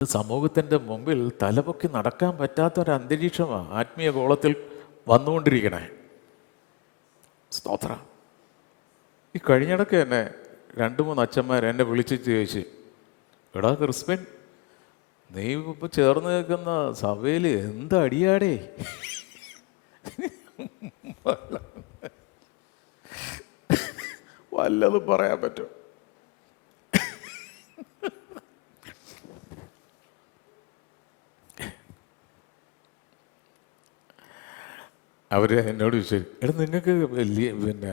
സമൂഹത്തിൻ്റെ മുമ്പിൽ തലപൊക്കി നടക്കാൻ പറ്റാത്ത ഒരു അന്തരീക്ഷമാണ് ആത്മീയ ഗോളത്തിൽ വന്നുകൊണ്ടിരിക്കണേ. സ്തോത്ര. ഈ കഴിഞ്ഞിടയ്ക്ക് തന്നെ 2-3 അച്ഛന്മാർ എന്നെ വിളിച്ചിട്ട് ചോദിച്ചു, എടാ ക്രിസ്ത്യൻ, നീ ഇപ്പോൾ ചേർന്ന് നിൽക്കുന്ന സഭയിൽ എന്ത് അടിയാടേ? വല്ലതും പറയാൻ പറ്റും? അവർ എന്നോട് ചോദിച്ചു, എടാ നിങ്ങൾക്ക് പിന്നെ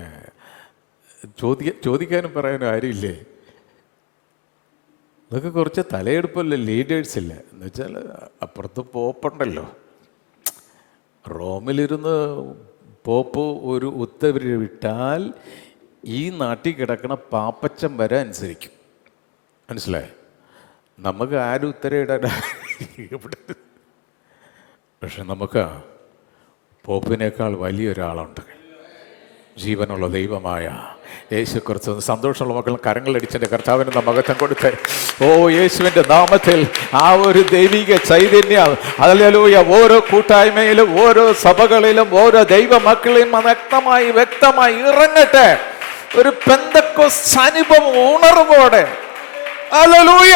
ചോദിക്കാനും പറയാനും ആരുമില്ലേ? നിങ്ങൾക്ക് കുറച്ച് തലയെടുപ്പല്ലേ, ലീഡേഴ്സ് ഇല്ല എന്ന് വെച്ചാൽ അപ്പുറത്ത് പോപ്പുണ്ടല്ലോ. റോമിലിരുന്ന് പോപ്പ് ഒരു ഉത്തരവ് വിട്ടാൽ ഈ നാട്ടിൽ കിടക്കണ പാപ്പച്ചൻ വരെ അനുസരിക്കും. മനസ്സിലായോ? നമുക്ക് ആരും ഉത്തരവിടാൻ ഇവിടെ. പക്ഷെ നമുക്ക് പോപ്പിനേക്കാൾ വലിയൊരാളുണ്ട്, ജീവനുള്ള ദൈവമായ യേശു ക്രിസ്തു. സന്തോഷമുള്ള മക്കൾ കരങ്ങളടിച്ചെൻ്റെ കർത്താവിന് മഹത്വം കൊടുത്ത്, ഓ യേശുവിൻ്റെ നാമത്തിൽ ആ ഒരു ദൈവിക ചൈതന്യം ഹല്ലേലൂയ ഓരോ കൂട്ടായ്മയിലും ഓരോ സഭകളിലും ഓരോ ദൈവ മക്കളെയും വ്യക്തമായി ഇറങ്ങട്ടെ. ഒരു പെന്തക്കോസ്ത് അനുഭവം ഉണർവോടെ. ഹല്ലേലൂയ.